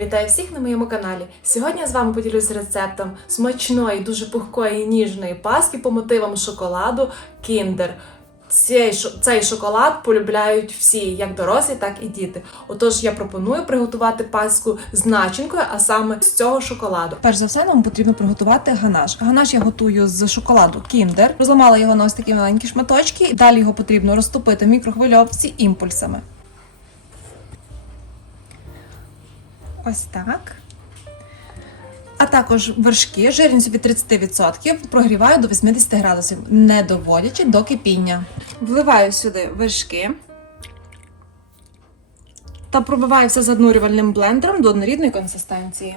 Вітаю всіх на моєму каналі. Сьогодні я з вами поділюсь рецептом смачної, дуже пухкої і ніжної паски по мотивам шоколаду Kinder. Цей, цей шоколад полюбляють всі, як дорослі, так і діти. Отож, я пропоную приготувати паску з начинкою, а саме з цього шоколаду. Перш за все, нам потрібно приготувати ганаш. Ганаш я готую з шоколаду Kinder. Розламала його на ось такі маленькі шматочки. Далі його потрібно розтопити в мікрохвильовці імпульсами. Ось так. А також вершки жирністю від 30% прогріваю до 80 градусів, не доводячи до кипіння. Вливаю сюди вершки та пробиваю все занурювальним блендером до однорідної консистенції.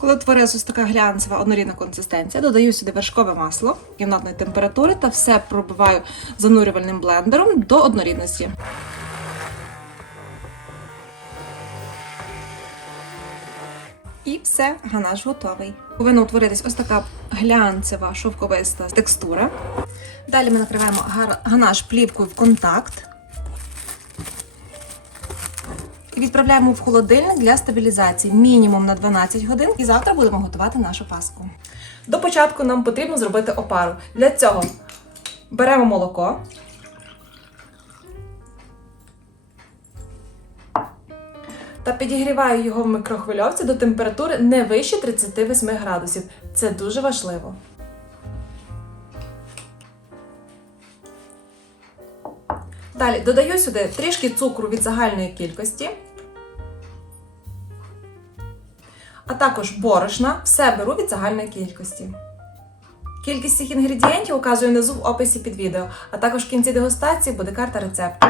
Коли утворилась ось така глянцева однорідна консистенція, додаю сюди вершкове масло кімнатної температури та все пробиваю занурювальним блендером до однорідності. І все, ганаш готовий. Повинна утворитись ось така глянцева шовковиста текстура. Далі ми накриваємо ганаш плівкою в контакт. Відправляємо в холодильник для стабілізації мінімум на 12 годин. І завтра будемо готувати нашу паску. До початку нам потрібно зробити опару. Для цього беремо молоко. Та підігріваю його в мікрохвильовці до температури не вище 38 градусів. Це дуже важливо. Далі додаю сюди трішки цукру від загальної кількості, а також борошна. Все беру від загальної кількості. Кількість цих інгредієнтів указую внизу в описі під відео, а також в кінці дегустації буде карта рецепту.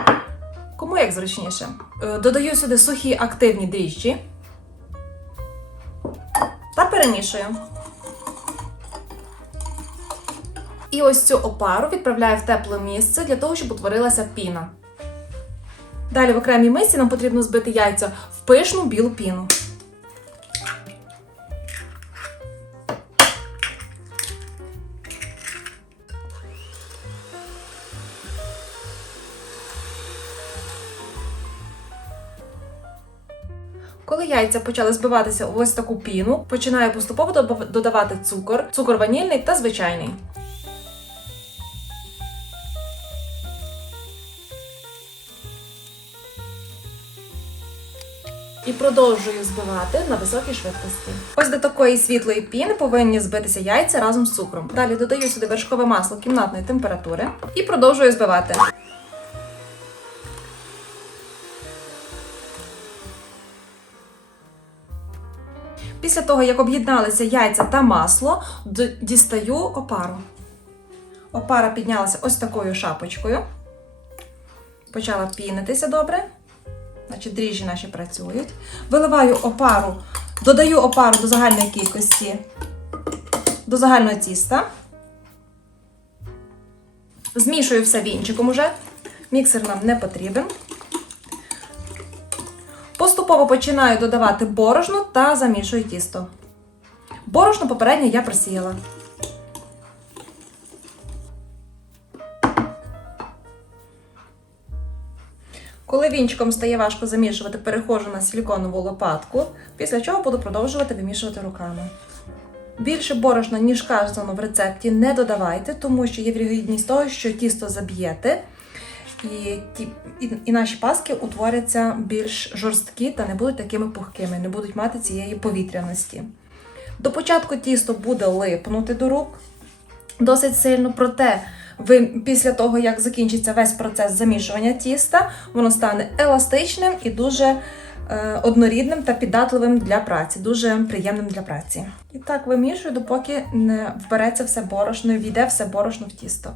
Кому як зручніше. Е, Додаю сюди сухі активні дріжджі та перемішую. І ось цю опару відправляю в тепле місце для того, щоб утворилася піна. Далі в окремій мисці нам потрібно збити яйця в пишну білу піну. Коли яйця почали збиватися в ось таку піну, починаю поступово додавати цукор, цукор ванільний та звичайний. І продовжую збивати на високій швидкості. Ось до такої світлої піни повинні збитися яйця разом з цукром. Далі додаю сюди вершкове масло кімнатної температури і продовжую збивати. Після того, як об'єдналися яйця та масло, дістаю опару. Опара піднялася ось такою шапочкою. Почала пінитися добре. Значить, дріжджі наші працюють. Виливаю опару, додаю опару до загальної кількості, до загального тіста. Змішую все вінчиком уже. Міксер нам не потрібен. Поступово починаю додавати борошно та замішую тісто. Борошно попередньо я просіяла. Коли вінчиком стає важко замішувати, переходжу на силіконову лопатку, після чого буду продовжувати вимішувати руками. Більше борошна, ніж казано в рецепті, не додавайте, тому що є вірогідність того, що тісто заб'єте, і, ті, і, і наші паски утворяться більш жорсткі та не будуть такими пухкими, не будуть мати цієї повітряності. До початку тісто буде липнути до рук досить сильно, проте ви після того, як закінчиться весь процес замішування тіста, воно стане еластичним і дуже е, однорідним та піддатливим для праці, дуже приємним для праці. І так вимішую, допоки не вбереться все борошно і війде все борошно в тісто.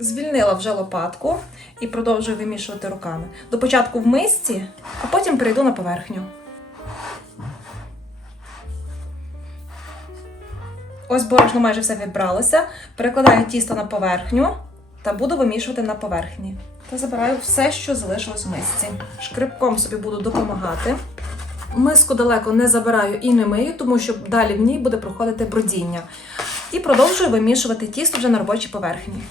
Звільнила вже лопатку і продовжую вимішувати руками. До початку в мисці, а потім перейду на поверхню. Ось борошно майже все відбралося. Перекладаю тісто на поверхню та буду вимішувати на поверхні. Та забираю все, що залишилось в мисці. Шкребком собі буду допомагати. Миску далеко не забираю і не мию, тому що далі в ній буде проходити бродіння. І продовжую вимішувати тісто вже на робочій поверхні.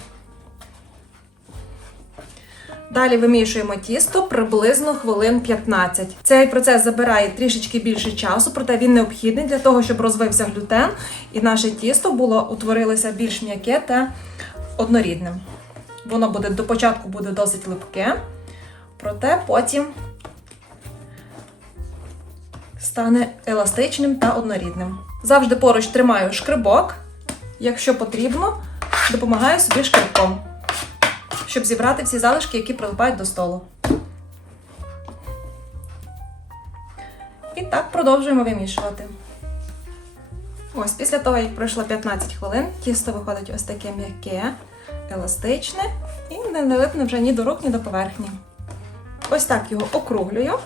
Далі вимішуємо тісто приблизно хвилин 15. Цей процес забирає трішечки більше часу, проте він необхідний для того, щоб розвився глютен і наше тісто було утворилося більш м'яке та однорідним. Воно буде до початку буде досить липке, проте потім стане еластичним та однорідним. Завжди поруч тримаю шкрибок. Якщо потрібно, допомагаю собі шкрибком щоб зібрати всі залишки, які прилипають до столу. І так продовжуємо вимішувати. Ось після того, як пройшло 15 хвилин, тісто виходить ось таке м'яке, еластичне і не липне вже ні до рук, ні до поверхні. Ось так його округлюю.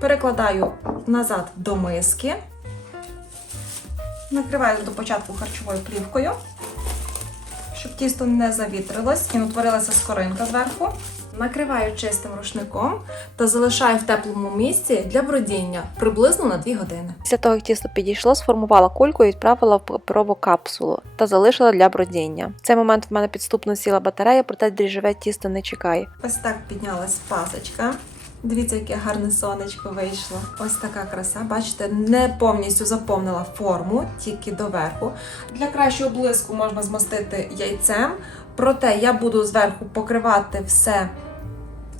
Перекладаю назад до миски. Накриваю до початку харчовою плівкою щоб тісто не завітрилось і не утворилася скоринка зверху. Накриваю чистим рушником та залишаю в теплому місці для бродіння приблизно на 2 години. Після того, як тісто підійшло, сформувала кульку і відправила в паперову капсулу та залишила для бродіння. В цей момент в мене підступно сіла батарея, проте дріжджове тісто не чекає. Ось так піднялась пасочка. Дивіться, яке гарне сонечко вийшло. Ось така краса. Бачите, не повністю заповнила форму, тільки доверху. Для кращого блиску можна змастити яйцем, проте я буду зверху покривати все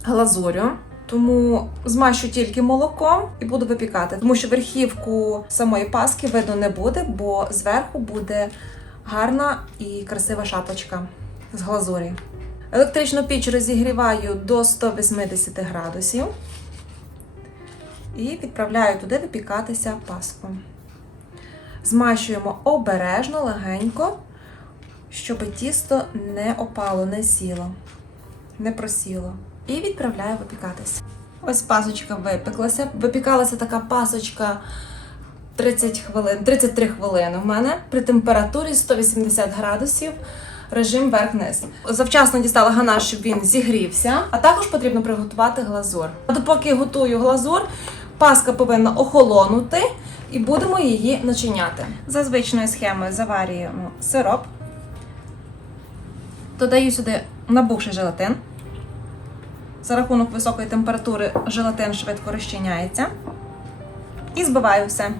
глазурю. Тому змащу тільки молоком і буду випікати, тому що верхівку самої паски видно не буде, бо зверху буде гарна і красива шапочка з глазурі. Електричну піч розігріваю до 180 градусів і відправляю туди випікатися паску. Змащуємо обережно, легенько, щоб тісто не опало, не сіло, не просіло. І відправляю випікатися. Ось пасочка випеклася. Випікалася така пасочка 30 хвилин, 33 хвилини в мене при температурі 180 градусів режим верх-низ. Завчасно дістала ганаш, щоб він зігрівся, а також потрібно приготувати глазур. А допоки готую глазур, паска повинна охолонути і будемо її начиняти. За звичною схемою заварюємо сироп, додаю сюди набухший желатин. За рахунок високої температури желатин швидко розчиняється. І збиваю все.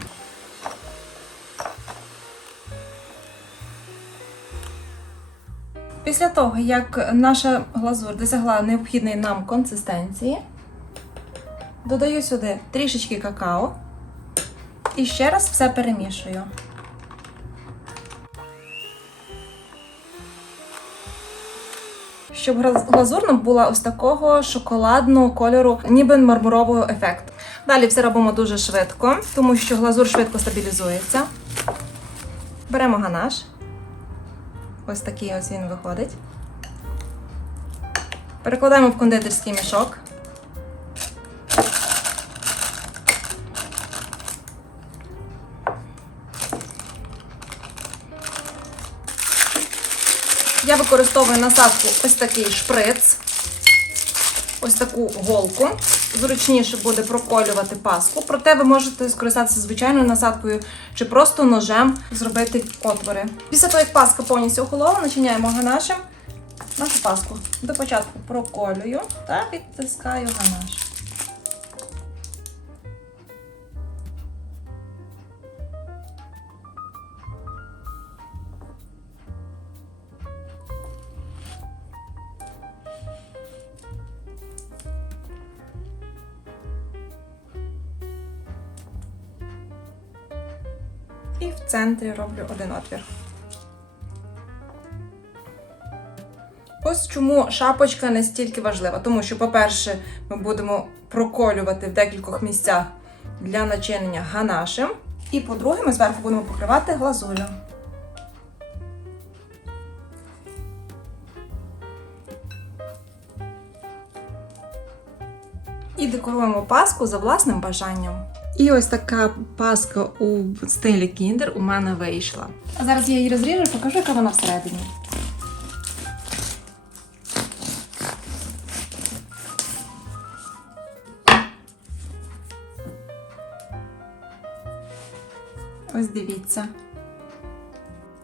Після того, як наша глазур досягла необхідної нам консистенції, додаю сюди трішечки какао і ще раз все перемішую. Щоб гра- глазур нам була ось такого шоколадного кольору, ніби мармурового ефекту. Далі все робимо дуже швидко, тому що глазур швидко стабілізується. Беремо ганаш. Ось такий ось він виходить. Перекладаємо в кондитерський мішок. Я використовую насадку ось такий шприц, ось таку голку. Зручніше буде проколювати паску, проте ви можете скористатися звичайною насадкою чи просто ножем зробити отвори. Після того, як паска повністю охолола, начиняємо ганашем нашу паску. До початку проколюю та відтискаю ганаш. І в центрі роблю один отвір. Ось чому шапочка настільки важлива. Тому що, по-перше, ми будемо проколювати в декількох місцях для начинення ганашем. І по-друге, ми зверху будемо покривати глазурю. І декоруємо паску за власним бажанням. І ось така паска у стилі кіндер у мене вийшла. А зараз я її розріжу і покажу, яка вона всередині. Ось дивіться.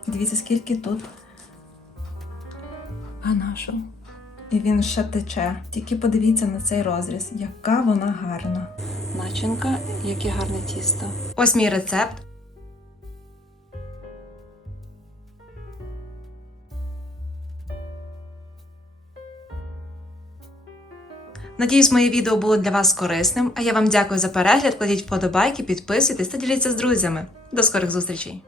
Дивіться, скільки тут ганашу. І він ще тече. Тільки подивіться на цей розріз, яка вона гарна. Начинка, яке гарне тісто. Ось мій рецепт. Надіюсь, моє відео було для вас корисним, а я вам дякую за перегляд. Кладіть вподобайки, підписуйтесь та діліться з друзями. До скорих зустрічей!